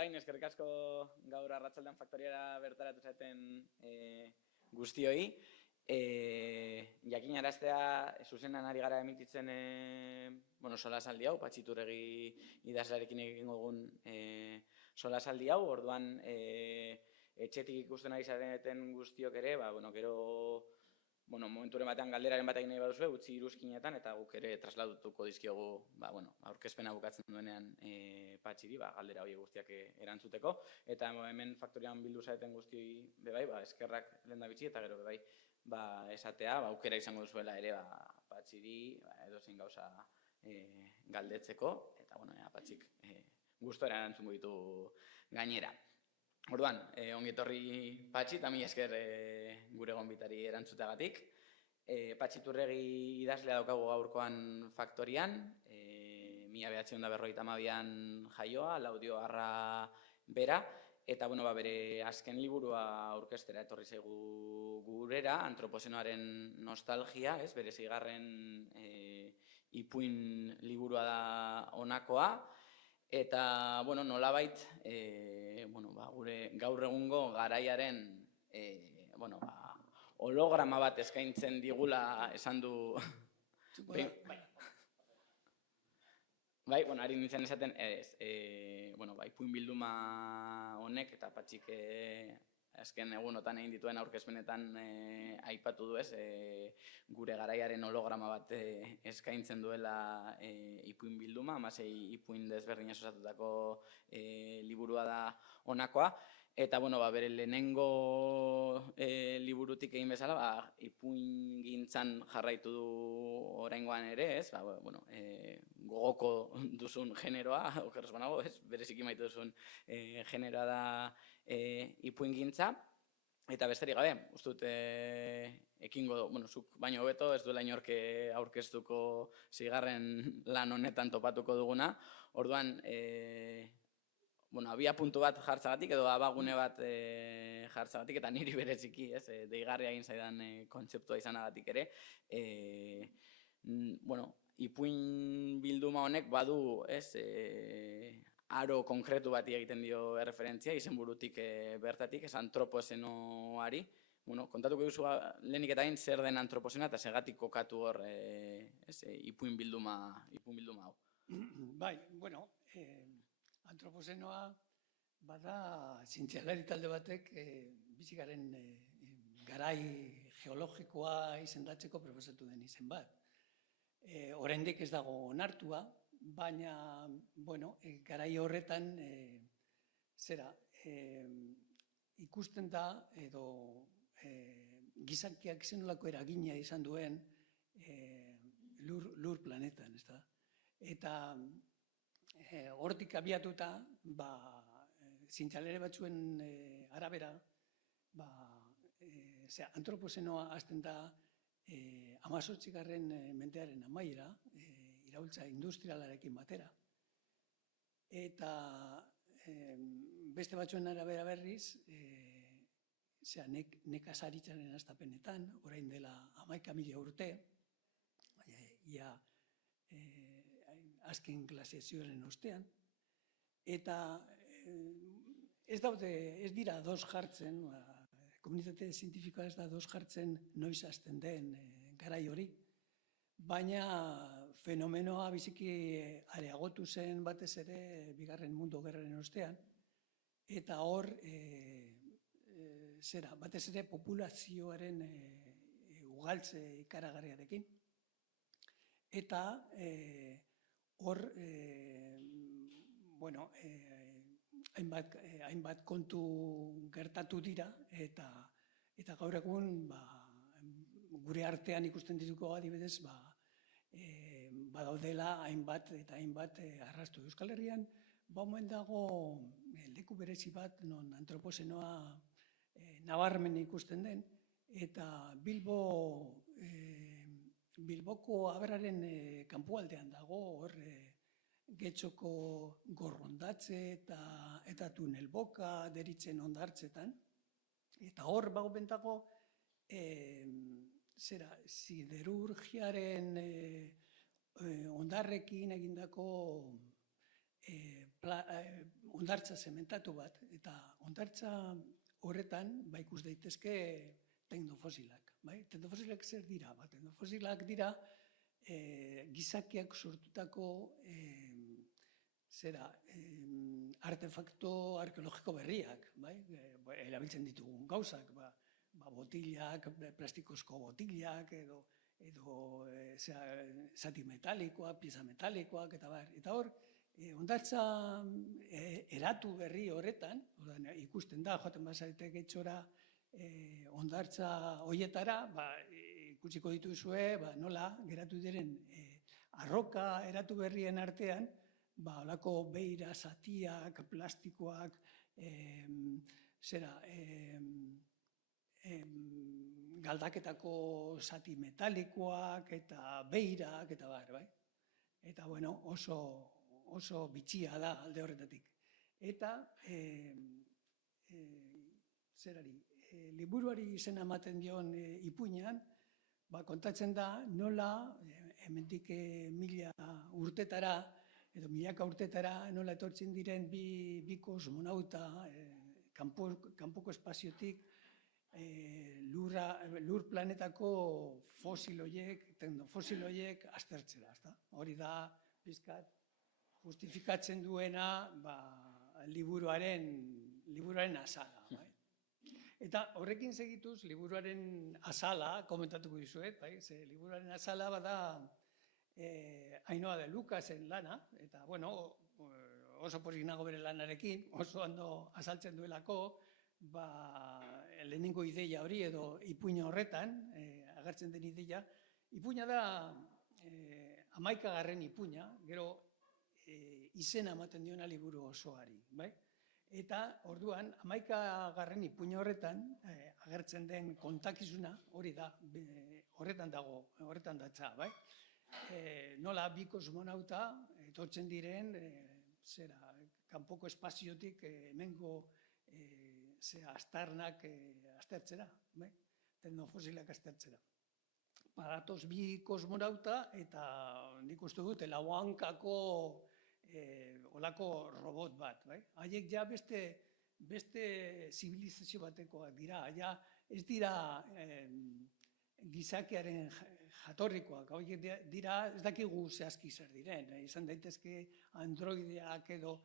eta behin, eskerrik asko gaur arratsaldean faktoriara bertaratu zaten guztioi. Jakinaraztea zuzenan ari gara emititzen solasaldi hau, Patxiturregi idazlearekin egingo dugun solasaldi hau, orduan etxetik ikusten ari zareten guztiok ere, gero momenturen batean galderaren bat egin nahi baduzue, utzi iruzkinetan, eta guk ere trasladutuko dizkiogu aurkezpena bukatzen duenean Patxiri, galdera horiek guztiak erantzuteko. Eta hemen faktorian bildu zareten guztioi bebai, eskerrak lehendabitzi, eta gero bebai esatea, aukera izango duzuela ere Patxiri edozein gauza galdetzeko, eta Patxik gustora erantzungo ditu gainera. Orduan, ongi etorri Patxi, eta mila esker gure gonbitari erantzuteagatik. Patxiturregi idazlea daukagu gaurkoan faktorian, 1952an jaioa, Laudio Arra bera, eta bere azken liburua aurkeztera etorri zaigu gurera, Antropozenoaren nostalgia, bere 6. Ipuin liburua da honakoa, eta, nolabait, gure gaur egungo garaiaren holograma bat eskaintzen digula esan du... Bai, ari nintzen esaten, ipuin bilduma honek, eta Patxik azken egunotan egin dituen aurkezpenetan aipatu du gure garaiaren holograma bat eskaintzen duela ipuin bilduma, 16 ipuin desberdinez osatutako liburua da honakoa, eta bere lehenengo liburutik egin bezala, ipuin gintzan jarraitu du oraingoan ere, gogoko duzun generoa, okerrez banago, bereziki maitu duzun generoa da ipuin gintza, eta besterik gabe, uste dut ekingo, zuk baino hobeto, ez duela inork aurkeztuko 6. lan honetan topatuko duguna, orduan, abia puntu bat jartzagatik edo abagune bat jartzagatik, eta niri bereziki, deigarria egin zaidan kontzeptua izanagatik ere, ipuin bilduma honek badu, aro konkretu bati egiten dio erreferentzia, izenburutik bertatik, antropozenoari. Kontatuko duzu lehenik eta zer den antropozena eta segatik kokatu hor ipuin bilduma hau. Bai, antropozenoa bada zientzialari talde batek bizikaren garai geologikoa izendatzeko proposatu den izen bat. Oraindik ez dago onartua, baina, garai horretan, ikusten da, edo gizakiak zenolako eragina izan duen lur planetan, ez da? Eta hortik abiatuta, zientzialari batzuen arabera, antropozenoa hasten da 18. mendearen amaiera, iraultza industrialarekin batera. Eta beste batzuen arabera berriz, nekazaritzaren hastapenetan, orain dela 11.000 urte, ia azken glaziazioaren ostean, eta ez dira ados jartzen, komunitate zientifikoa ez da ados jartzen noiz hasten den garai hori, baina fenomenoa biziki areagotu zen batez ere Bigarren Mundu Gerraren ostean, eta hor, batez ere populazioaren ugaltze ikaragarriarekin, eta hor, hainbat kontu gertatu dira, eta gaur egun, gure artean ikusten dituko adibidez, badaudela hainbat eta hainbat arrastu. Euskal Herrian, omen dago leku berezi bat, non antropozenoa nabarmen ikusten den, eta Bilboko Aberraren kanpoaldean dago, hor Getxoko Gorrondatze eta Tunelboka deritzen hondartzetan, eta hor bentago siderurgiaren hondarrekin egindako hondartza zementatu bat, eta hondartza horretan ikus daitezke teknofosilak. Teknofosilak zer dira? Teknofosilak dira gizakiak sortutako artefakto arkeologiko berriak, erabiltzen ditugun gauzak, botilak, plastikozko botilak, edo zati metalikoak, pieza metalikoak, eta hor, hondartza eratu berri horretan, ikusten da, joaten bazarete getxora hondartza horietara, ikusiko dituzue nola geratu diren arroka eratu berrien artean, holako beira, zatiak, plastikoak, galdaketako zati metalikoak eta beirak, eta bar. Eta, oso bitxia da alde horretatik. Eta, liburuari izena ematen dion ipuinean, kontatzen da nola, hemendik 1000 urtetara, edo milaka urtetara nola etortzen diren bi kosmonauta kanpoko espaziotik lur planetako fosil horiek, teknofosil horiek aztertzera. Hori da, pizkat, justifikatzen duena liburuaren azala. Eta horrekin segituz, liburuaren azala, komentatuko dizuet, liburuaren azala bada Ainhoa de Lucasen lana, eta oso pozik nago bere lanarekin, oso ondo azaltzen duelako, lehenengo ideia hori edo ipuina horretan, agertzen den ideia. Ipuina da 11. ipuina, gero izena ematen diona liburu osoari. Eta orduan, 11. ipuina horretan, agertzen den kontakizuna hori da, horretan dago, horretan datza, nola bi kosmonauta etortzen diren kanpoko espaziotik hemengo aztarnak aztertzera, teknofosilak aztertzera. Datoz bi kosmonauta eta nik uste dut lau hankako olako robot bat. Haiek ja beste zibilizazio batekoak dira, ez dira gizakiaren jatorrikoak, horiek dira ez dakigu zehazki zer diren, izan daitezke androideak edo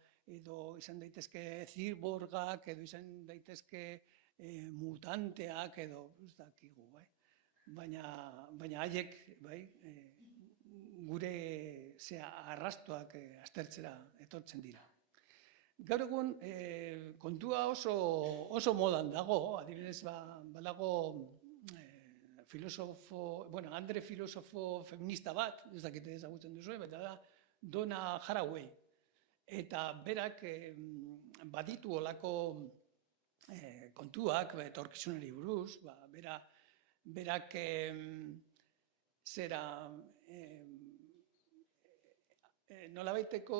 izan daitezke ziborgak edo izan daitezke mutanteak edo ez dakigu, baina haiek gure arrastoak aztertzera etortzen dira. Gaur egun kontua oso modan dago, adibidez badago Andre filosofo feminista bat, ez dakite ezagutzen duzu, eta da Donna Haraway. Eta berak baditu olako kontuak, etorkizunari buruz, berak nolabaiteko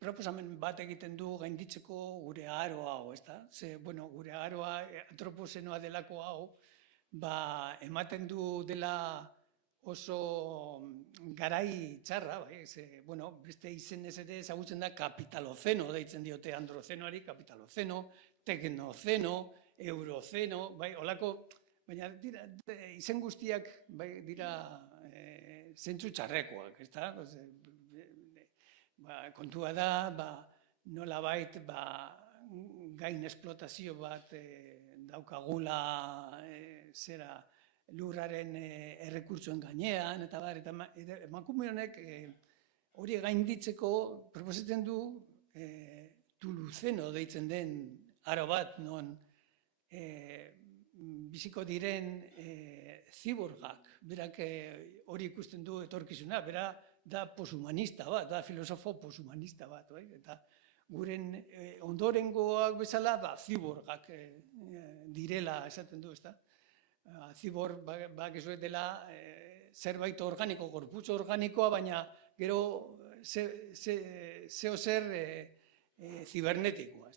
proposamen bat egiten du gainditzeko gure aroa hau, ezta? Gure aroa antropozenoa delako hau, ematen du dela oso garai txarra, beste izenez ere ezagutzen da kapitalozeno, deitzen diote androzenoari, kapitalozeno, teknozeno, eurozeno, olako, baina izen guztiak dira zentzu txarrekoak, ezta? Kontua da, nolabait gain esplotazio bat daukagula lurraren errekurtsoen gainean, eta emakume honek hori gainditzeko proposatzen du tuluzeno deitzen den aro bat, non biziko diren ziborgak, berak hori ikusten du etorkizuna, bera da poshumanista bat, da filosofo poshumanista bat, eta guren ondorengoak bezala ziborgak direla esaten du, ezta? Zibor bakizuet dela zerbait organiko, gorputz organikoa, baina gero zeo zer zibernetikoa.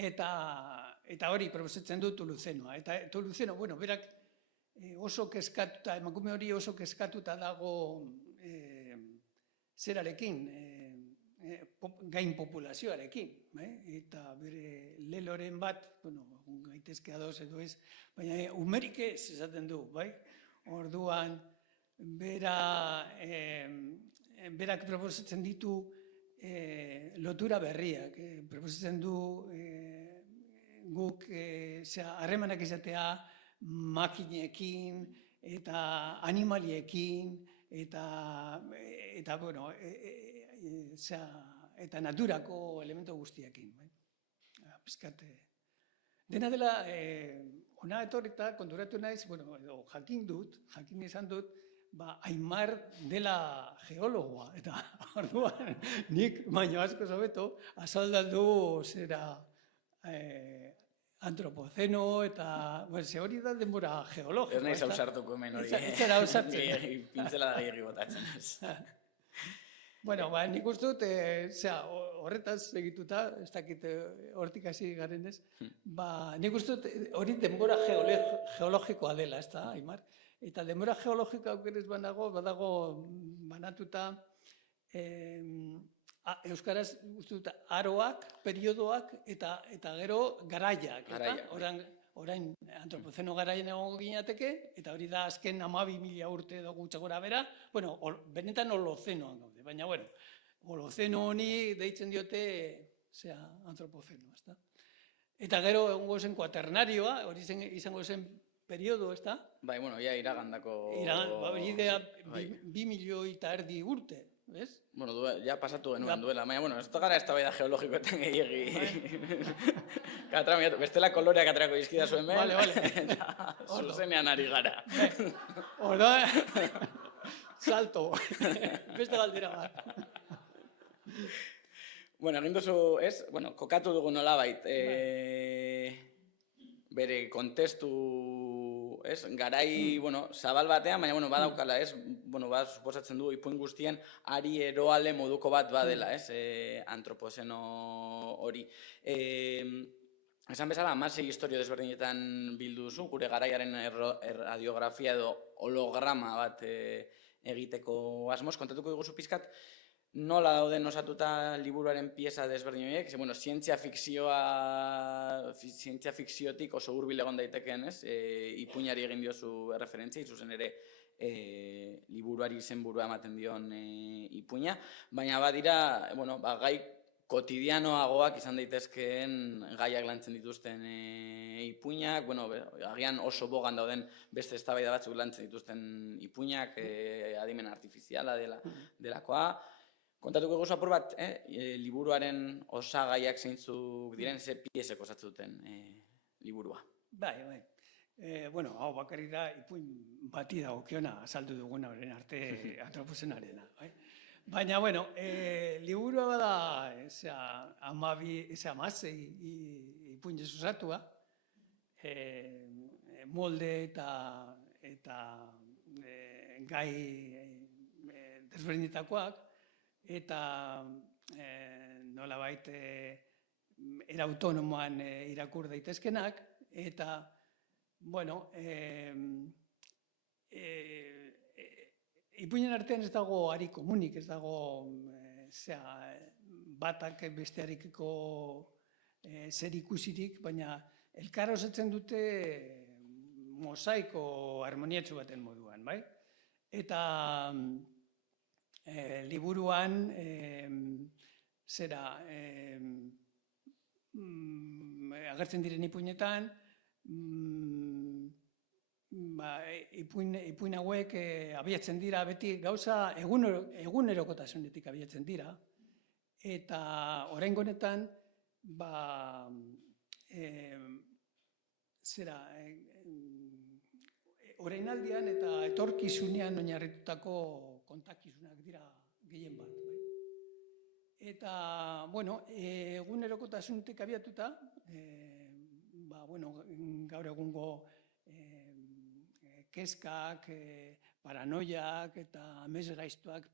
Eta hori proposatzen du tuluzenoa. Eta tuluzeno, berak oso kezkatuta, emakume hori oso kezkatuta dago zerarekin, gain populazioarekin, eta bere leloren bat, gaitezke adoz edo ez, baina umerik ez esaten du, bai? Orduan, berak proposatzen ditu lotura berriak, proposatzen du guk harremanak izatea makinekin eta animaliekin eta naturako elemento guztiekin. Dena dela, ona etorrita konturatu naiz, edo jakin izan dut, Aimar dela geologoa, eta orduan nik baino asko hobeto azaldu zera antropozeno eta hori da denbora geologikoa. Ez nahiz ausartuko hemen hori. Ez zera ausartzen. Pintzela da gehiagi botatzen ez. Nik uste dut, horretaz egituta, ez dakit hortik hasi garen ez, nik uste dut hori denbora geologikoa dela, ez da, Aimar? Eta denbora geologikoa aukerez badago banatuta euskaraz uste dut aroak, periodoak eta gero garaiak. Orain antropozeno garaian egongo ginateke, eta hori da azken 12.000 urte edo gutxa gora bera, benetan holozenoan gaude, baina holozeno honi deitzen diote antropozeno, ezta? Eta gero egongo zen kuaternarioa, hori izango zen periodo, ezta? Bai, ja iragandako... Hori da 2.500.000 urte, ez? Ja pasatu genuen duela, baina, ez gara ez da bai da geologikoetan gehiagi. Bestela koloreak aterako izkida zuen ben, eta zuzenean ari gara. Horda, salto, beste galdera bat. Egin duzu, ez? Kokatu dugu nolabait, bere kontestu, ez? Garai, zabal batean, baina, badaukala, ez? Suposatzen du, ipuin guztien, ari eroale moduko bat badela, ez? Antropozeno hori. Esan bezala, 16 historio desberdinetan bildu duzu, gure garaiaren radiografia edo holograma bat egiteko asmoz. Kontatuko diguzu pizkat, nola dauden osatuta liburuaren pieza desberdin horiek, zientzia fikziotik oso hurbil egon daiteken, ez? Ipuinari egin diozu referentzia, zuzen ere liburuari izenburua ematen dion ipuina, baina badira, gai kotidianoagoak izan daitezkeen gaiak lantzen dituzten ipuinak, agian oso bogan dauden beste eztabaida batzuk lantzen dituzten ipuinak, adimen artifiziala delakoa. Kontatuko eguzu apur bat, liburuaren osagaiak zeintzuk diren, ze piezek osatzen duten liburua. Bai. Hau bakarrik da ipuin bati dagokiona azaldu duguna horren arte antropozenarena. Baina, liburua bada 16 ipuinez osatua, molde eta gai desberdinetakoak, eta nolabait era autonomoan irakur daitezkenak, eta, ipuinen artean ez dago ari komunik, ez dago batak bestearekiko zer ikusirik, baina elkar osatzen dute mosaiko harmoniatsu baten moduan, bai? Eta liburuan agertzen diren ipuinetan, ipuin hauek abiatzen dira beti gauza egunerokotasunetik abiatzen dira, eta oraingo honetan orainaldian eta etorkizunean oinarritutako kontakizunak dira gehien bat. Eta, egunerokotasunetik abiatuta, gaur egungo kezkak, paranoiak eta amesgaiztoak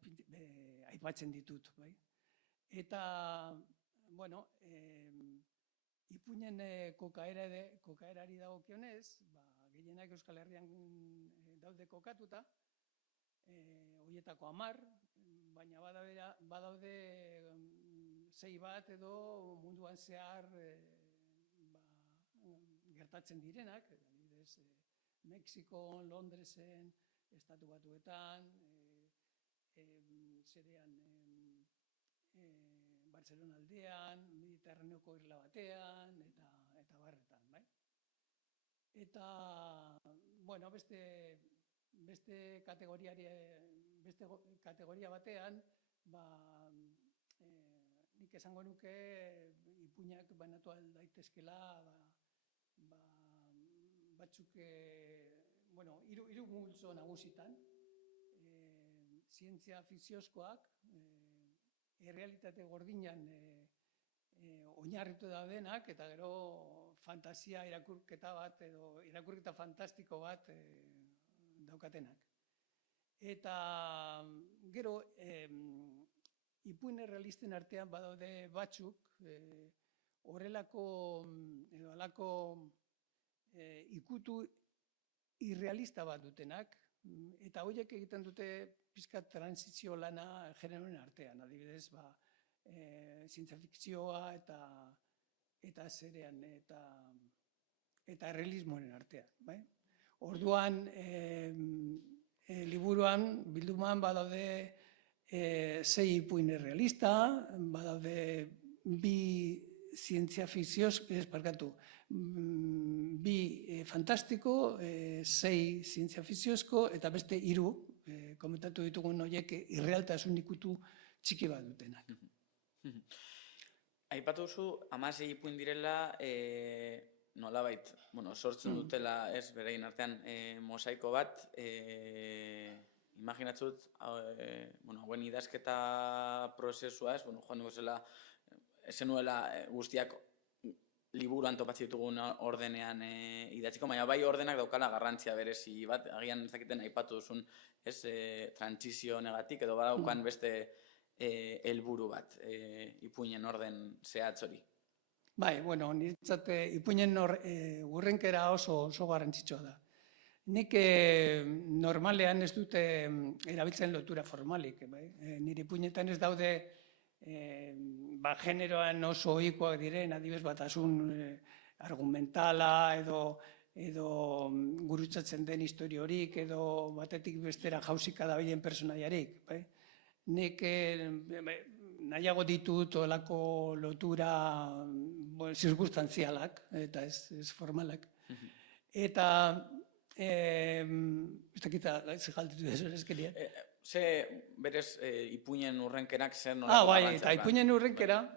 aipatzen ditut. Eta, ipuinen kokaerari dagokionez, gehienak Euskal Herrian daude kokatuta, horietako 10, baina badaude sei bat edo munduan zehar gertatzen direnak, adibidez, Mexikon, Londresen, Estatu Batuetan, Barcelona aldean, Mediterraneoko isla batean, eta barretan, bai? Eta, bueno, beste kategoria batean, nik esango nuke ipuinak banatu daitezkela, batzuk, bueno, hiru multzo nagusitan, zientzia fikziozkoak, errealitate gordinan oinarritu daudenak, eta gero fantasia irakurketa bat, edo irakurketa fantastiko bat daukatenak. Eta gero, ipuin errealisten artean badaude batzuk, horrelako, edo alako ikutu irrealista bat dutenak, eta horiek egiten dute pixkat transizio lana generoen artean, adibidez, zientzia fikzioa eta zerean, eta errealismoen artean. Orduan, liburuan, bilduman, badaude 6 ipuin errealista, badaude 2 zientzia fikzioz, bi fantastiko, 6 zientzia fikziozko, eta beste 3, komentatu ditugun horiek irrealtasun ikutu txiki bat dutenak. Aipatu duzu, 16 ipuin direla, nolabait, sortzen dutela, beraien artean mosaiko bat, imaginatzut, hauen idazketa prozesua, joan dugu zela, ezenuela guztiak liburuan topatzen ditugun ordenean idatziko, baina bai ordenak daukala garrantzia berezi bat, agian ez dakiten aipatu duzun transizio negatik, edo badaukan beste helburu bat, ipuinen orden zehatz hori. Bai, bueno, niretzat ipuinen hurrenkera oso garrantzitsua da. Nik normalean ez dute erabiltzen lotura formalik, nire ipuinetan ez daude generoan oso ohikoak diren, adibidez batasun argumentala edo gurutzatzen den historiorik edo batetik bestera jausika dabilen personaiarik. Nik nahiago ditut olako lotura zirkunstantzialak eta ez formalak. Eta ez dakita, ez galditu dezu eskeria. Ze berez ipuinen urrenkerak zer nolako garrantzia? Eta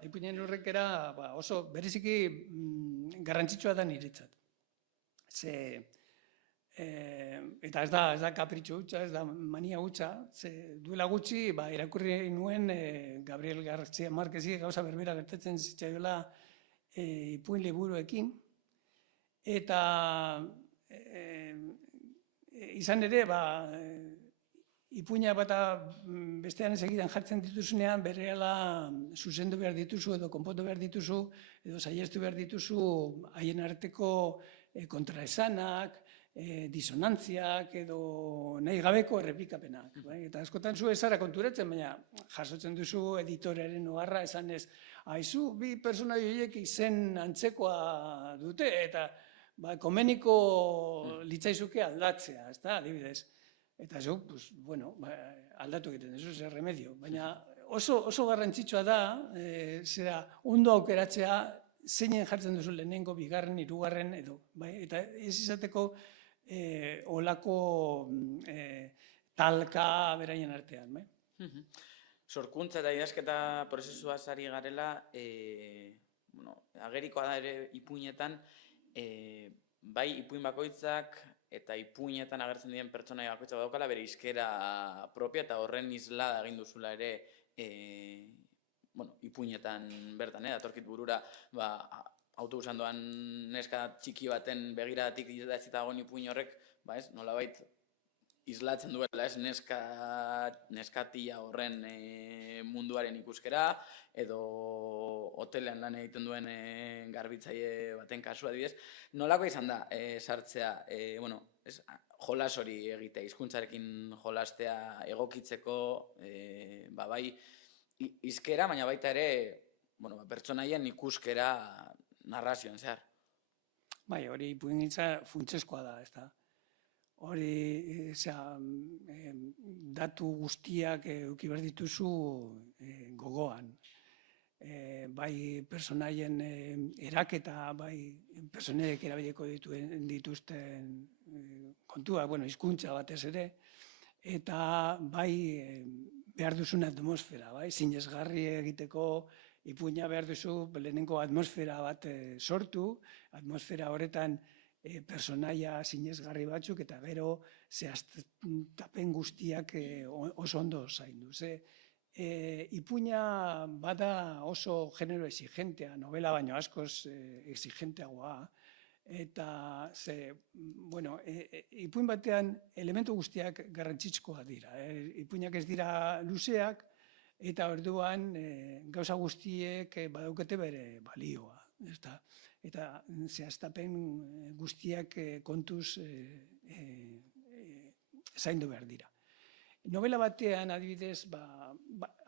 ipuinen urrenkera oso bereziki garrantzitsua da niretzat. Eta ez da kapritxo hutsa, ez da mania hutsa. Duela gutxi irakurri nuen Gabriel García Márquezi gauza berbera gertatzen zitzaiola ipuin liburuekin. Eta izan ere, ipuina bata bestean segidan jartzen dituzunean, berehala zuzendu behar dituzu edo konpondu behar dituzu edo saihestu behar dituzu haien arteko kontraesanak, disonantziak edo nahi gabeko errepikapenak. Eta askotan zu ez zara konturatzen, baina jasotzen duzu editorearen oharra esan ez, haizu, bi personai horiek izen antzekoa dute eta komeniko litzaizuke aldatzea, ez da, adibidez. Eta zu, aldatu egiten, ez zer remedio. Baina oso garrantzitsua da, zera, ondo aukeratzea, zeinen jartzen duzu lehenengo, bigarren, hirugarren, edo. Eta ez izateko olako talka beraien artean. Sorkuntza eta idazketa prozesua ari garela, agerikoa da ere ipuinetan, bai ipuin bakoitzak eta ipuinetan agertzen diren pertsonaia bakoitza badaukala bere hizkera propia eta horren islada egin duzula ere ipuinetan bertan, datorkit burura autobusan doan neska txiki baten begiradatik idatzita dagoen ipuin horrek, nolabait islatzen duela, neskatia horren munduaren ikuskera, edo hotelean lan egiten duen garbitzaile baten kasua adibidez. Nolako izan da sartzea, jolas hori egitea, hizkuntzarekin jolastea egokitzeko, bai hizkera, baina baita ere pertsonaien ikuskera narrazioan zehar. Bai, hori ipuingintza funtsezkoa da, ez da. Hori, datu guztiak eduki behar dituzu gogoan. Bai personaien eraketa, bai personaiek erabiliko dituzten kontua, hizkuntza batez ere, eta bai behar duzun atmosfera, bai, sinesgarri egiteko ipuina behar duzu lehenengo atmosfera bat sortu, atmosfera horretan personaia sinesgarri batzuk eta gero zehaztapen guztiak oso ondo zaindu. Ipuina bada oso genero exigentea, novela baino askoz exigenteagoa, eta ipuin batean elementu guztiak garrantzitsukoak dira. Ipuinak ez dira luzeak, eta orduan gauza guztiek badaukate bere balioa. Eta zehaztapen guztiak kontuz zaindu behar dira. Novela batean, adibidez,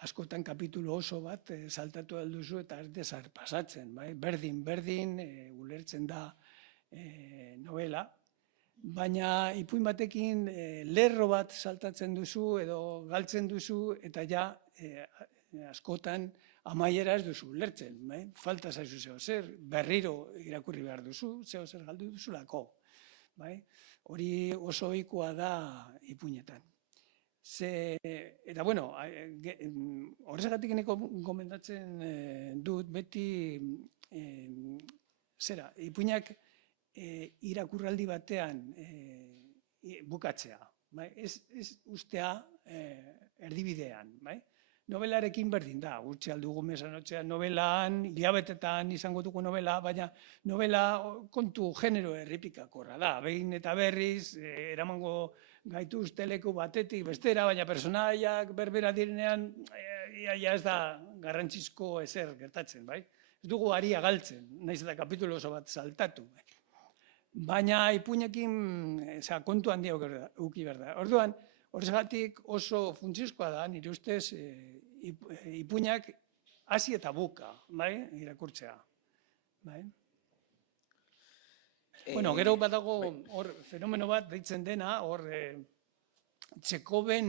askotan kapitulu oso bat saltatu alduzu eta ez desar pasatzen. Berdin, ulertzen da novela, baina ipuin batekin lerro bat saltatzen duzu edo galtzen duzu eta ja askotan amaiera ez duzu ulertzen. Falta zaizu zeozer, berriro irakurri behar duzu, zeozer galdu duzulako. Hori oso ohikoa da ipuinetan. Eta horrezagatik neko gomendatzen dut beti ipuinak irakurraldi batean bukatzea. Ez ustea erdibidean. Novelarekin berdin da, gutxi aldugu mesanotxean novelaan, hilabetetan izango dugu novela, baina novela kontu genero errepikakorra da. Behin eta berriz, eramango gaituz teleku batetik bestera, baina personaiak berbera direnean, ia ez da garrantzizko ezer gertatzen, bai? Ez dugu aria galtzen, nahiz eta kapitulo oso bat saltatu. Baina ipuinekin kontu handia uki behar da. Orduan, horregatik oso funtsezkoa da, nire ustez, ipuinak hasi eta buka, irakurtzea. Gero badago fenomeno bat deitzen dena, Txekoven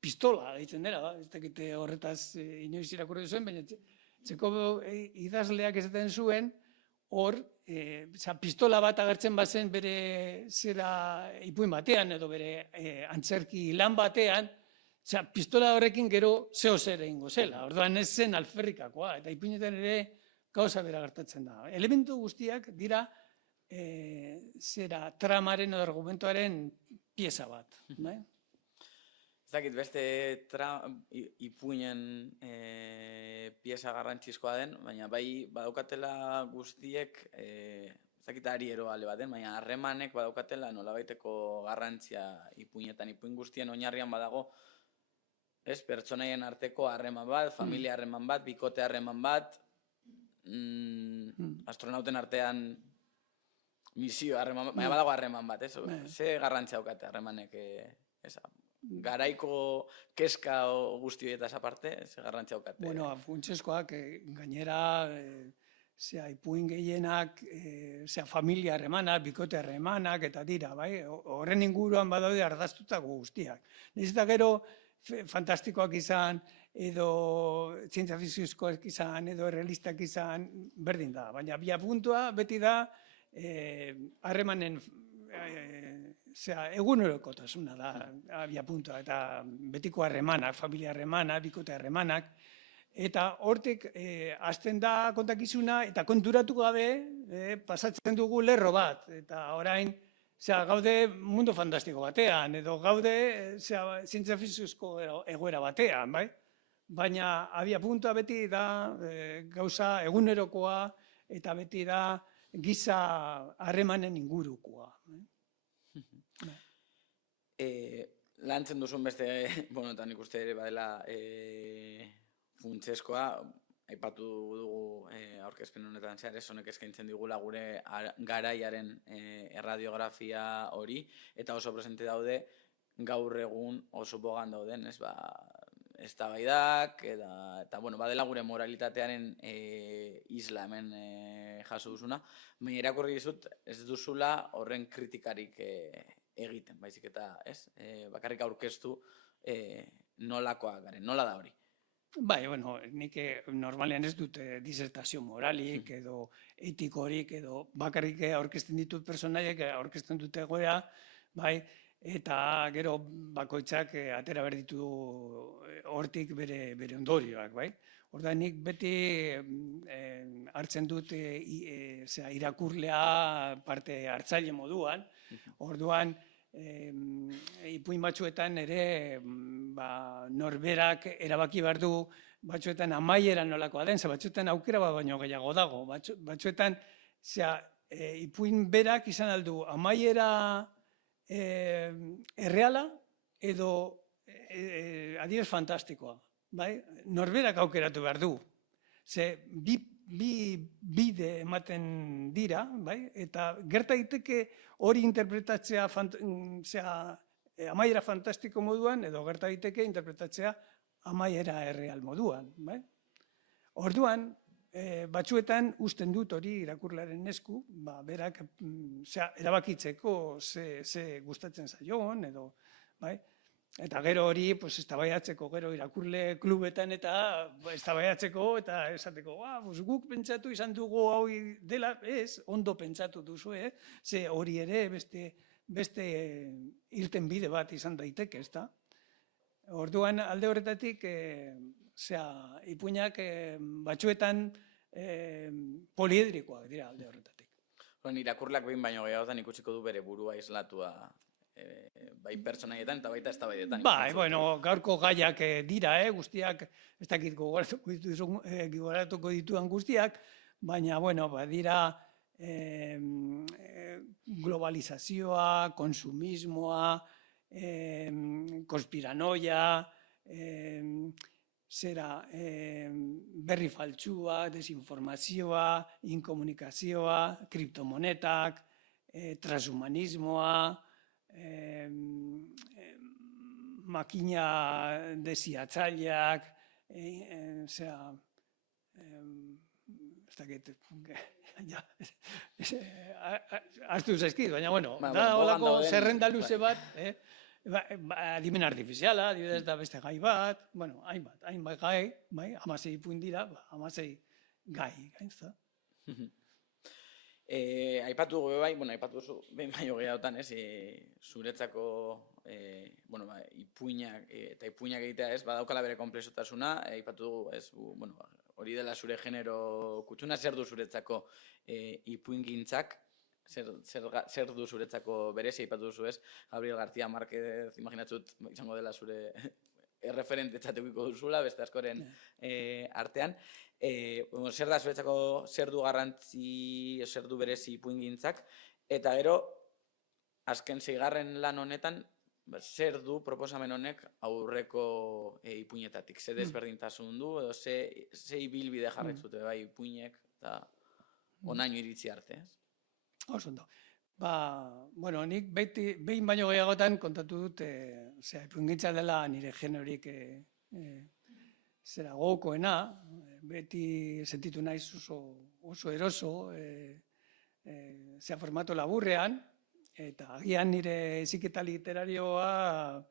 pistola deitzen dena, ez dakite horretaz inoiz irakurri duzuen, baina Txekov idazleak esaten zuen, pistola bat agertzen bazen bere ipuin batean edo bere antzerki lan batean, pistola horrekin gero zeo zer egingo zela, orduan ez zen alferrikakoa, eta ipuinetan ere gauza bera gertatzen da. Elementu guztiak dira tramaren edo argumentoaren pieza bat. Ez dakit beste ipuinen pieza garrantzizkoa den, baina bai badaukatela guztiek, ez dakit ari eroale bat den, baina harremanek badaukatela nolabaiteko garrantzia ipuinetan. Ipuin guztien oinarrian badago, pertsonaien arteko harreman bat, familia harreman bat, bikote harreman bat, astronauten artean misio harreman bat, baina badago harreman bat, ze garrantzia daukate harremanek, garaiko keska guztioetaz aparte, ze garrantzia daukate? Funtsezkoak gainera ipuin gehienak, familia harremanak, bikote harremanak, eta dira, horren inguruan badaude ardaztutako guztiak. Nahiz eta gero fantastikoak izan, edo zientzia fizikozkoak izan, edo errealistak izan, berdin da. Baina bia puntua beti da harremanen egunerokotasuna da abia puntua, eta betiko harremanak, familia harremanak, bikote harremanak, eta hortik hasten da kontakizuna, eta konturatu gabe pasatzen dugu lerro bat, eta orain gaude mundu fantastiko batean, edo gaude zientzia fiziko egoera batean, baina abia puntua beti da gauza egunerokoa, eta beti da giza harremanen ingurukoa. Lantzen duzun beste, eta nik uste ere badela funtsezkoa, aipatu dugu aurkezpen honetan zehar, honek eskaintzen digula gure garaiaren erradiografia hori, eta oso presente daude gaur egun oso bogan dauden, eztabaidak, eta bueno, badela gure moralitatearen isla hemen jaso duzuna, baina irakurri dizut ez duzula horren kritikarik egiten, baizik eta, ez? Bakarrik aurkeztu nolakoa garen, nola da hori? Bai, bueno, nik normalean ez dut disertazio moralik edo etikorik edo bakarrik aurkezten ditut personaiek aurkezten dute egoera, bai, eta gero bakoitzak atera behar ditu hortik bere ondorioak, bai. Orduan nik beti hartzen dut irakurlea parte hartzaile moduan, orduan ipuin batzuetan ere norberak erabaki behar du batzuetan amaiera nolakoa den, ze batzuetan aukera bat baino gehiago dago. Batzuetan ipuin berak izan aldu amaiera erreala edo adibidez fantastikoa. Norberak aukeratu behar du. Ze bi bide ematen dira, eta gerta daiteke hori interpretatzea amaiera fantastiko moduan, edo gerta daiteke interpretatzea amaiera erreal moduan. Orduan, batzuetan usten dut hori irakurlearen esku, berak erabakitzeko ze gustatzen zaion, edo, eta gero hori eztabaidatzeko, gero irakurle klubetan eta eztabaidatzeko eta esateko, guk pentsatu izan dugu hau dela, ez, ondo pentsatu duzu, ze hori ere beste irten bide bat izan daiteke, ezta? Orduan, alde horretatik, ipuinak batzuetan poliedrikoak dira alde horretatik. Irakurleak behin baino gehiagotan ikutsiko du bere burua islatua bai pertsonaietan eta baita eztabaidetan. Bai, bueno, gaurko gaiak dira, guztiak, ez dakit gogoratuko dituan guztiak, baina, bueno, dira globalizazioa, konsumismoa, konspiranoia, berri faltsua, desinformazioa, inkomunikazioa, kriptomonetak, transhumanismoa, makina desiatzaileak, ez dakit, hartu zaizkit, baina, bueno, da holako zerrenda luze bat, adimen artifiziala, adibidez da beste gai bat, bueno, hainbat gai, 16 ipuin dira, 16 gai, gainzta. Aipatu duzu, behin baino gehiagotan, zuretzako ipuinak eta ipuinak egitea, badaukala bere konplexutasuna, aipatu dugu, hori dela zure genero kutsuna, zer du zuretzako ipuingintzak, zer du zuretzako berezi, aipatu duzu, Gabriel García Márquez, imaginatzut, izango dela zure erreferentetzatuko duzula, beste askoren artean. Zer da zuretzako, zer du garrantzi, zer du berezi ipuingintzak, eta gero, azken 6. lan honetan, zer du proposamen honek aurreko ipuinetatik, ze desberdintasun du, edo ze ibilbide jarretzute bai ipuinek, eta onaino iritzi arte, ez? Oso ondo. Bueno, nik behin baino gehiagotan kontatu dut, ipuingintza dela nire generorik gogokoena, beti sentitu naiz oso eroso, formato laburrean, eta agian nire heziketa literarioa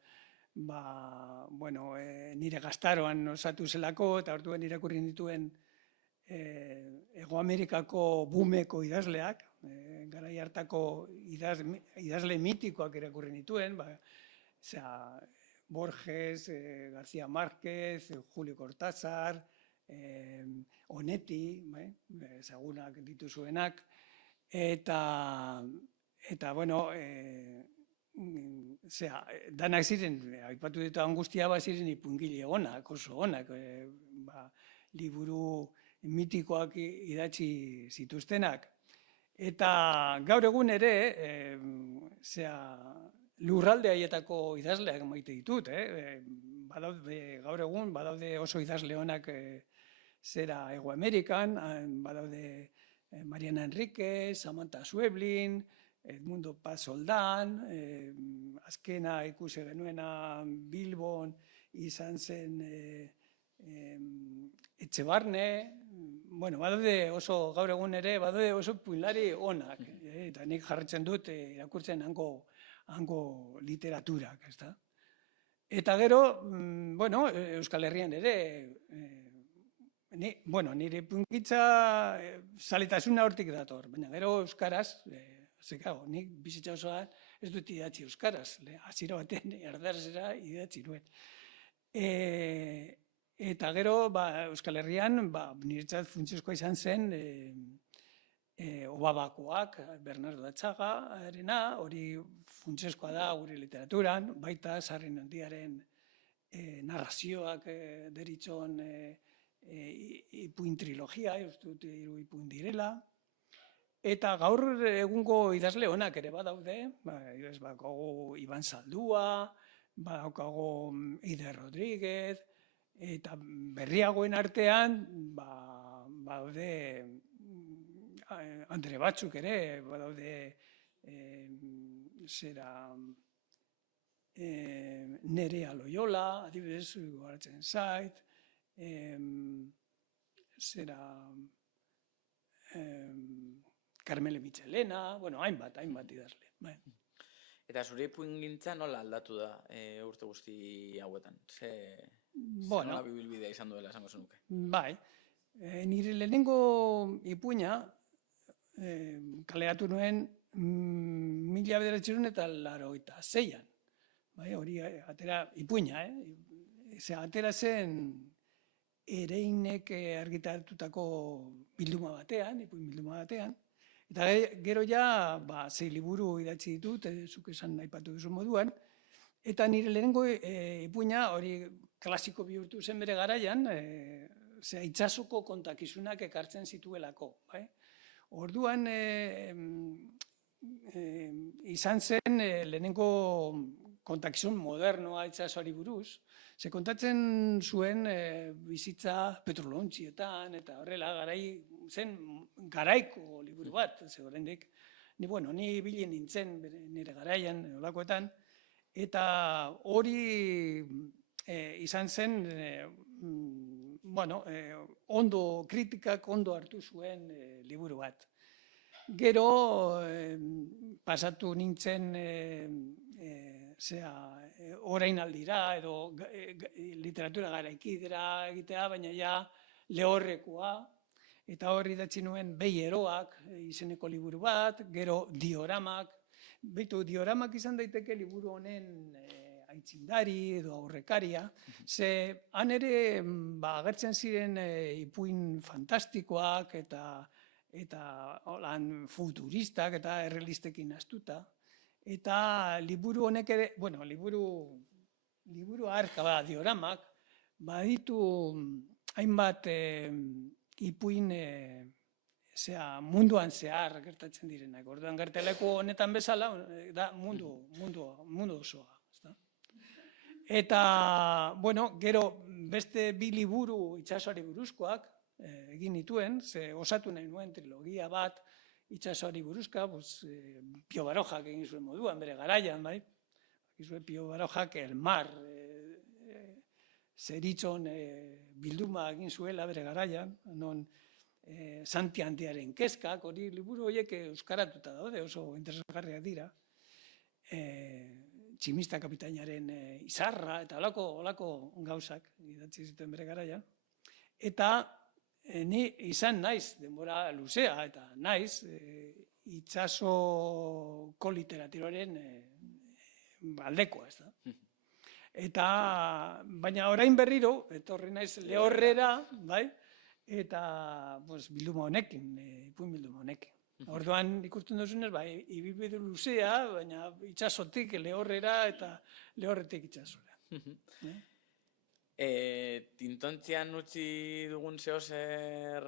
nire gaztaroan osatu zelako, eta orduan irakurri dituen Hego Amerikako boomeko idazleak, garai hartako idazle mitikoak irakurri nituen, Borges, García Márquez, Julio Cortázar, Onetti, ezagunak dituzuenak, eta bueno, danak ziren, aipatu dituan guztia ziren ipuingile onak, oso onak, liburu mitikoak idatzi zituztenak. Eta gaur egun ere, lurralde haietako idazleak maite ditut, gaur egun badaude oso idazle onak Hego Amerikan, badaude Mariana Enríquez, Samantha Schweblin, Edmundo Paz Soldán, azkena ikusi genuena Bilbon izan zen Etxebarne, bueno, badaude oso gaur egun ere, badaude oso puinlari onak, eta nik jarretzen dut irakurtzen hango literaturak, ez da? Eta gero, bueno, Euskal Herrian ere, nire pungitza zaletasuna hortik dator, baina gero Euskaraz, zekago, nik bizitza osoa ez dut idatzi Euskaraz, hasiera batean erdarazera idatzi nuen. Eta gero, Euskal Herrian, niretzat funtsezkoa izan zen, Obabakoak, Bernardo Atxaga, hori funtsezkoa da gure literaturan, baita Sarri Handiaren narrazioak deritzon ipuin trilogia, uste dut 3 ipuin direla, eta gaur egungo idazle onak ere badaude, badaukagu Iban Zaldua, badaukagu Eider Rodríguez, eta berriagoen artean, badaude Andre batzuk ere, badaude Nerea Loyola, adibidez, gogoratzen zait, Carmele Michelena, bueno, hainbat idazle. Eta zure ipuingintza nola aldatu da urte guzti hauetan? Nola bibilbidea izan duela esango zenuke? Bai, nire lehenengo ipuina kaleratu nuen 1986an. Hori atera ipuina, atera zen Ereinek argitaratutako bilduma batean, ipuin bilduma batean, eta gero ja 6 liburu idatzi ditut, zuk esan aipatu duzu moduan, eta nire lehenengo ipuina hori klasiko bihurtu zen bere garaian, itsasoko kontakizunak ekartzen zituelako. Orduan izan zen lehenengo kontakizun modernoa itsasoari buruz, ze kontatzen zuen bizitza petrolontzietan, eta horrela zen garaiko liburu bat, ze oraindik ni bilen nintzen nire garaian, olakoetan, eta hori izan zen, kritikak ondo hartu zuen liburu bat. Gero pasatu nintzen orain aldira, edo literatura garaikidera egitea, baina ja lehorrekoa, eta hori idatzi nuen Behi Eroak izeneko liburu bat, gero Dioramak, dioramak izan daiteke liburu honen aitzindari edo aurrekaria, ze han ere agertzen ziren ipuin fantastikoak eta futuristak eta errealistekin nahastuta, eta liburu honek ere, liburu harka dioramak, baditu hainbat ipuin munduan zehar gertatzen direnak. Orduan gerteleko honetan bezala, da mundu osoa. Eta, gero beste 2 liburu itsasoari buruzkoak egin nituen, ze osatu nahi nuen trilogia bat itsasoari buruzka, Pio Barojak egin zuen moduan, bere garaian, bai? Pio Barojak El Mar zeritzon bilduma egin zuela bere garaian, non Santi Handiaren kezkak, hori liburu horiek euskaratuta daude, oso interesgarriak dira. Tximista kapitainaren izarra, eta holako gauzak idatzi zituen bere garaian. Eta ni izan naiz, denbora luzea, eta naiz itsasoko literaturen aldekoa, ez da. Eta, baina orain berriro, etorri naiz lehorrera, bai, eta bilduma honekin, ipuin bilduma honekin. Orduan ikusten duzunez, ibilbide luzea, baina itsasotik lehorrera eta lehorretik itsasora. Tintontzian utzi dugun zehozer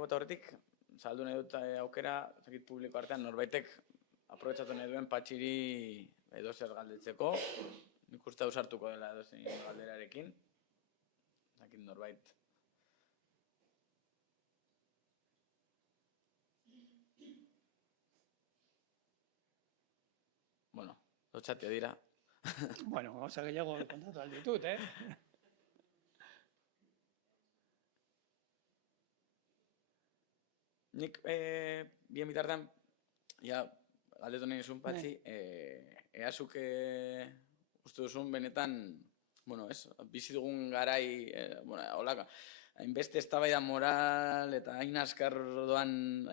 bota horretik, saldu nahi dut aukera, zakit publiko artean, norbaitek aprobetxatu nahi duen Patxiri edozer galdetzeko, nik uste ausartuko dela edozein galderarekin, zakit norbait. Bueno, lotxatio dira. Gauza gehiago kontatu alditut, nik bien bitartean, ja, galdetu nahi nizun patxi, eazuk uste duzun benetan, bueno, ez, bizi dugun garai, holaka, hainbeste eztabaida moral eta hain azkar doan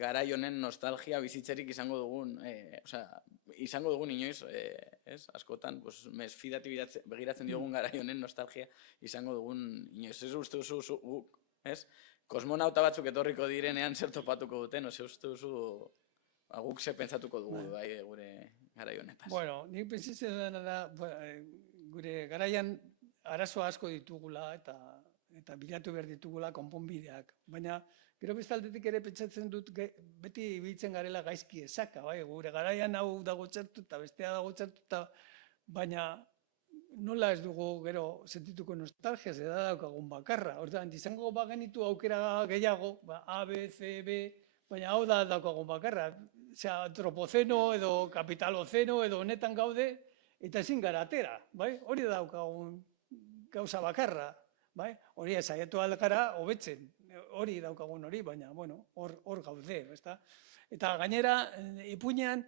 garai honen nostalgia bizitzerik izango dugun, izango dugun inoiz, ez, askotan, mesfidati begiratzen diogun garai honen nostalgia izango dugun inoiz. Ez uste duzu, ez, kosmonauta batzuk etorriko direnean zer topatuko duten, ose uste duzu, guk ze pentsatuko dugu gure garai honetaz. Bueno, nik pentsatzen dena da, gure garaian arazo asko ditugula eta bilatu behar ditugula konponbideak. Baina, gero bestaldetik ere pentsatzen dut beti ibiltzen garela gaizki esaka, gure garaian hau dago txertu eta bestea dago txertu, baina nola ez dugu gero sentituko nostalgia, da daukagun bakarra. Hortan, izango bagenitu aukera gehiago, A, B, C, B, baina hau da daukagun bakarra. Osea, antropozeno edo kapitalozeno edo honetan gaude, eta ezin gara atera, hori da daukagun gauza bakarra. Hori saiatu gara hobetzen, hori daukagun hori, baina, bueno, hor gaude, ezta? Eta gainera, ipuinean,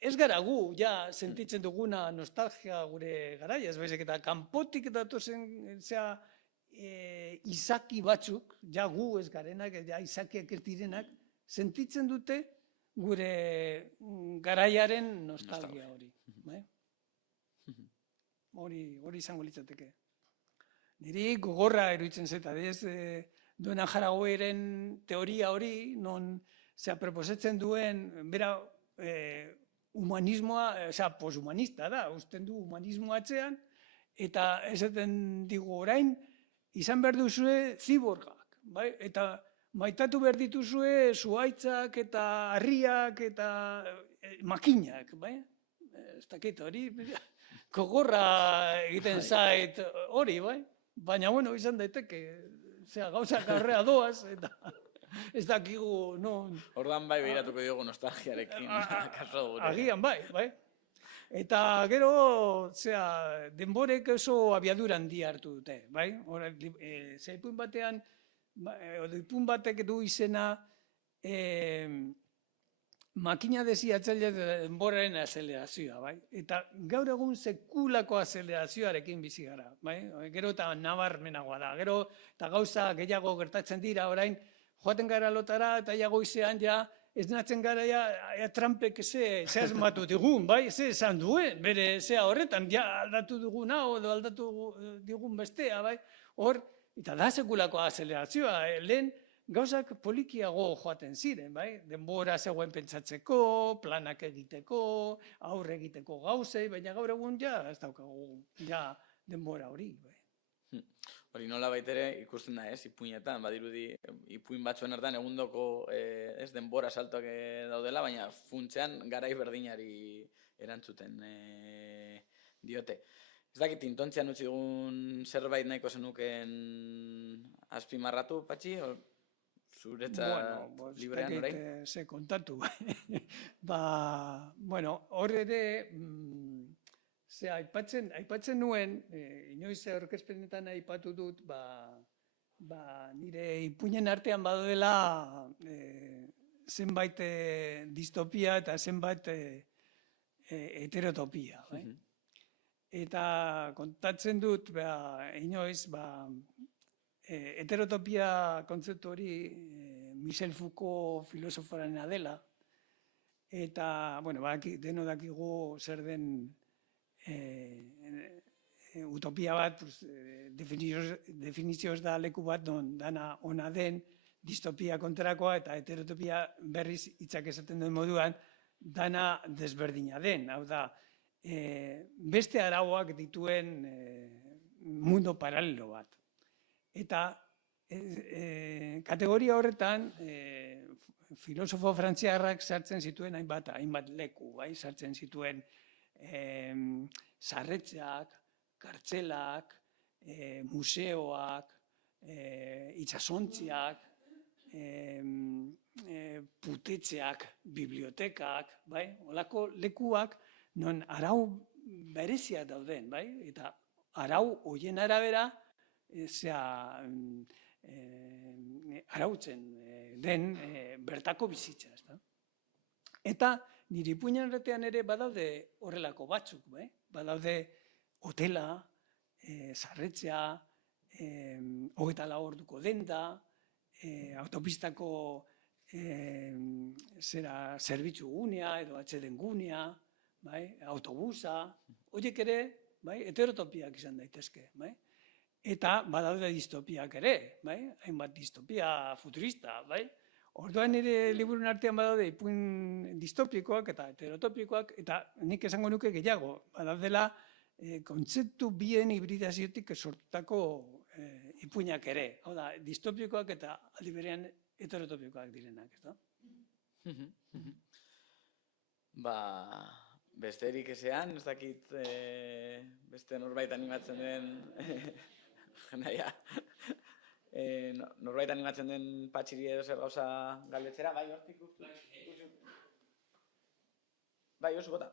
ez gara gu, ja, sentitzen duguna nostalgia gure garaiaz, baizik eta kanpotik datozen, izaki batzuk, ja gu ez garenak, ja izakiak ez direnak, sentitzen dute gure garaiaren nostalgia hori. Hori izango litzateke. Niri gogorra eruditzen zeta, Duen Jaragoeren teoria hori, non proposatzen duen, bera, humanismoa, poshumanista da, usten du humanismoa atzean, eta esaten digu orain, izan behar duzue ziborgak, eta maitatu behar dituzue zuhaitzak eta harriak eta makinak, ez dakit hori, gogorra egiten zait hori, baina, bueno, izan daiteke, gauzak aurrea doaz, eta ez dakigu, non... Ordan behiratuko diogu nostalgiarekin, kaso gure. Agian bai. Eta gero, denborek oso abiadura handia hartu dute, bai? Zaipun batean, ipun batek du izena, makina desiatzaile denboraren azelerazioa, bai? Eta gaur egun sekulako azelerazioarekin bizi gara, bai? Gero eta nabarmenagoa da, gero eta gauza gehiago gertatzen dira, orain, joaten gara lotara eta goizean ja, ez natzen gara Trumpek ze asmatu digun, bai? Ze esan duen, bere zea horretan, ja aldatu dugun hau edo aldatu digun bestea, bai? Hor, eta da sekulako azelerazioa, lehen, gauzak polikiago joaten ziren, bai? Denbora zegoen pentsatzeko, planak egiteko, aurre egiteko gauzei, baina gaur egun ja ez daukagu denbora hori, bai. Hori nola baitere ikusten da, ipuinetan, badirudi ipuin batzuen hartan egundoko denbora saltoak daudela, baina funtzean garai berdinari erantzuten diote. Ez dakit, intontzean utzi dugun zerbait nahiko zenuken azpimarratu, Patxi? Zuretzat librean orain? Ze kontatu. Hor ere, aipatzen nuen, inoiz aurkezpenetan aipatu dut, nire ipuinen artean badela zenbait distopia eta zenbait heterotopia. Eta kontatzen dut, inoiz, heterotopia kontzeptu hori Michel Foucault filosoforena dela, eta, deno dakigu zer den utopia bat, definizioz da leku bat non dana ona den, distopia kontrakoa eta heterotopia berriz hitzak esaten duen moduan, dana desberdina den, hau da, beste arauak dituen mundo paralelo bat. Eta kategoria horretan, filosofo frantziarrak sartzen zituen hainbat leku, sartzen zituen sarretxeak, kartzelak, museoak, itsasontziak, putetxeak, bibliotekak, holako lekuak non arau berezia dauden, eta arau horien arabera arautzen den bertako bizitza, ezta? Eta nire ipuinen artean ere badaude horrelako batzuk, badaude hotela, sarretzea, 24 orduko denda, autopistako zerbitzu gunea edo atseden gunea, autobusa, horiek ere heterotopiak izan daitezke. Eta badaude distopiak ere, hainbat distopia futurista. Orduan nire liburuen artean badaude ipuin distopikoak eta heterotopikoak, eta nik esango nuke gehiago, badaudela kontzeptu bien hibridaziotik sortutako ipuinak ere. Hau da, distopikoak eta aldi berean heterotopikoak direnak, ez da? Besterik ezean, ez dakit beste norbait animatzen den naia. Norbait animatzen den Patxiri edo zer gauza galdetzera, bai, hortik bai, oso bota.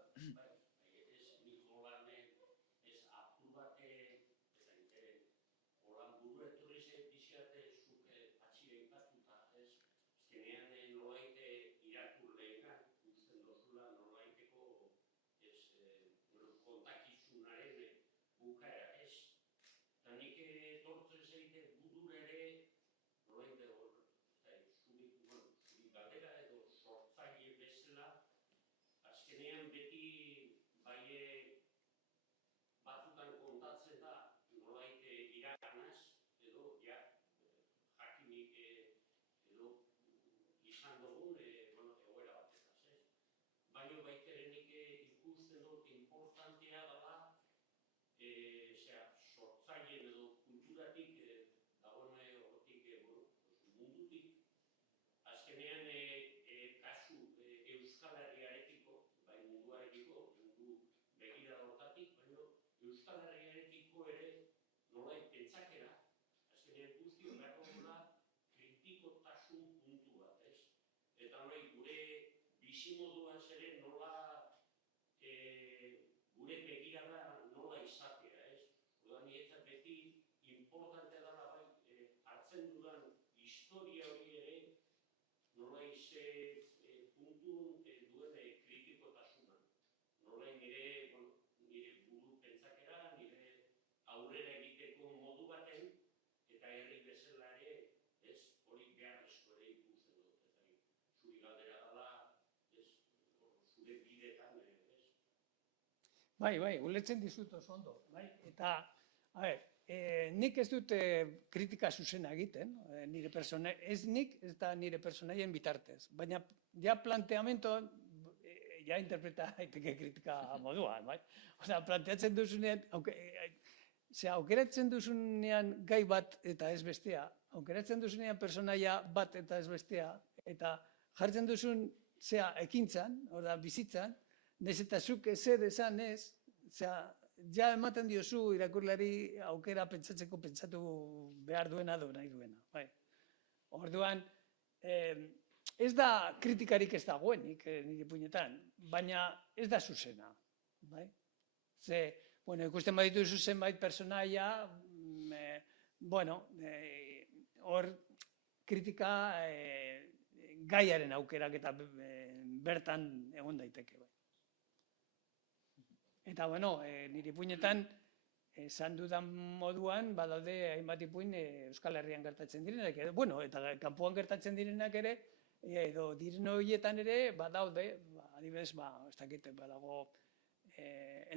Bizimoduan zere nola gure begirada nola izatea, ez? Orduan niretzat beti importantea dela hartzen dudan historia hori ere nola ize puntun duen kritikotasuna. Nola nire buru pentsakera, nire aurrera egiteko modu baten, eta herri bezala ere, ez, hori beharrezko ere ikusten dut. Zuri galdera dela, zure bidetan, ez? Bai, ulertzen dizut oso ondo. Eta, nik ez dut kritika zuzena egiten, ez nik, ez da nire personaien bitartez. Baina, ja planteamentoan, ja interpreta daiteke kritika moduan, bai? Osea, planteatzen duzunean, aukeratzen duzunean gai bat eta ez bestea, aukeratzen duzunean personaia bat eta ez bestea, eta jartzen duzun ekintzan, bizitzan, nahiz eta zuk ezer esan ez, ja ematen diozu irakurlari aukera pentsatu behar duena edo nahi duena. Orduan, ez da kritikarik ez dagoenik nire ipuinetan, baina ez da zuzena. Ze, ikusten baditu zenbait personaia, hor kritika gaiaren aukerak eta bertan egon daiteke. Eta, nire ipuinetan, esan dudan moduan, badaude hainbat ipuin Euskal Herrian gertatzen direnak, eta kanpoan gertatzen direnak ere, edo diren horietan ere, badaude, adibidez, ez dakit, badago,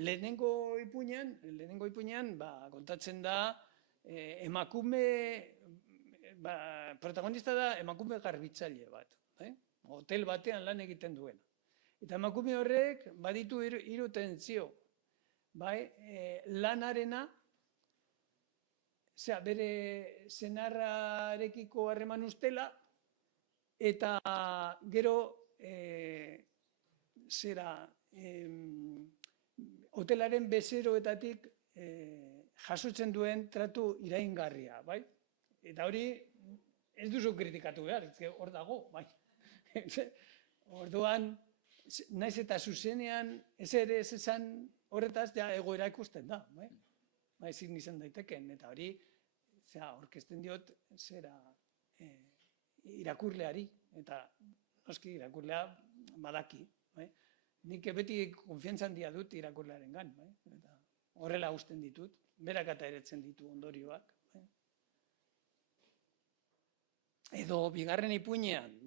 lehenengo ipuinean, kontatzen da, protagonista da emakume garbitzaile bat, hotel batean lan egiten duena. Eta emakume horrek baditu 3 tentsio, lanarena, bere senarrarekiko harreman ustela, eta gero hotelaren bezeroetatik jasotzen duen tratu iraingarria, eta hori ez duzu kritikatu behar, hor dago, Orduan, naiz eta zuzenean ez ere ez esan horretaz egoera ikusten da, ezin izan daiteken, eta hori aurkezten diot irakurleari, eta noski irakurlea badaki. Nik beti konfiantza handia dut irakurlearen gan, eta horrela usten ditut, berak eta eretzen ditu ondorioak. Edo bigarren ipuinean,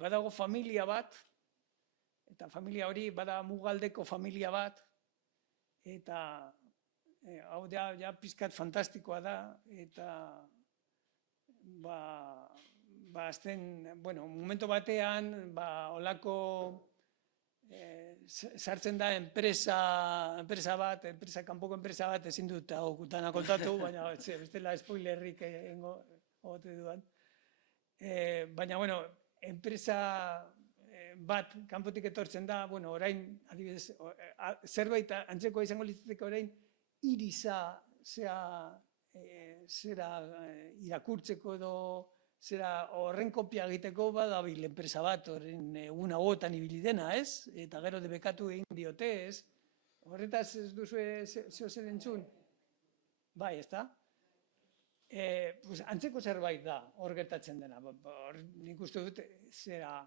badago familia bat, eta familia hori bada mugaldeko familia bat, eta hau ja pizkat fantastikoa da, eta momentu batean, olako sartzen da kanpoko enpresa bat, ezin dut hau dana kontatu, baina bestela spoilerrik ote duan. Baina, enpresa bat kanpotik etortzen da, orain, adibidez, zerbait antzekoa izango litzateke orain, irisa zera irakurtzeko edo zera horren kopia egiteko badabil enpresa bat, horren egun hauetan ibili dena, ez? Eta gero debekatu egin diote, ez? Horretaz ez duzu zer entzun? Bai, ez da? Antzeko zerbait da, hor gertatzen dena. Nik uste dut, zera,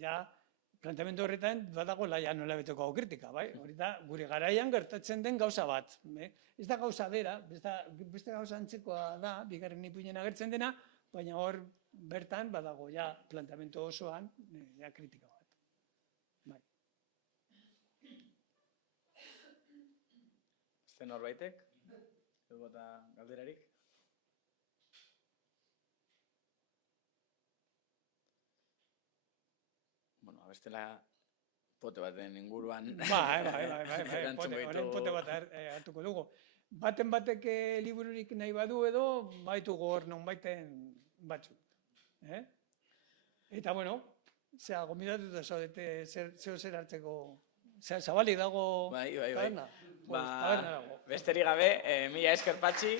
ja, planteamendu horretan badago laia nola beteko kritika, bai? Hori da, gure garaian gertatzen den gauza bat. Ez da gauza bera, beste gauza antzekoa da, bigarren ipuinen agertzen dena, baina hor bertan badago ja planteamendu osoan ja kritika bat. Bai. Beste norbaitek? Edo eta galderarik? Bueno, bestela pote baten inguruan. Bai, pote bat hartuko dugu. Baten batek libururik nahi badu edo, baitugu hor non baiten batzuk. Eta, zera, gomidatuta zaudete zer hartzeko, zabalik dago taberna? Besterik gabe, mila esker Patxi.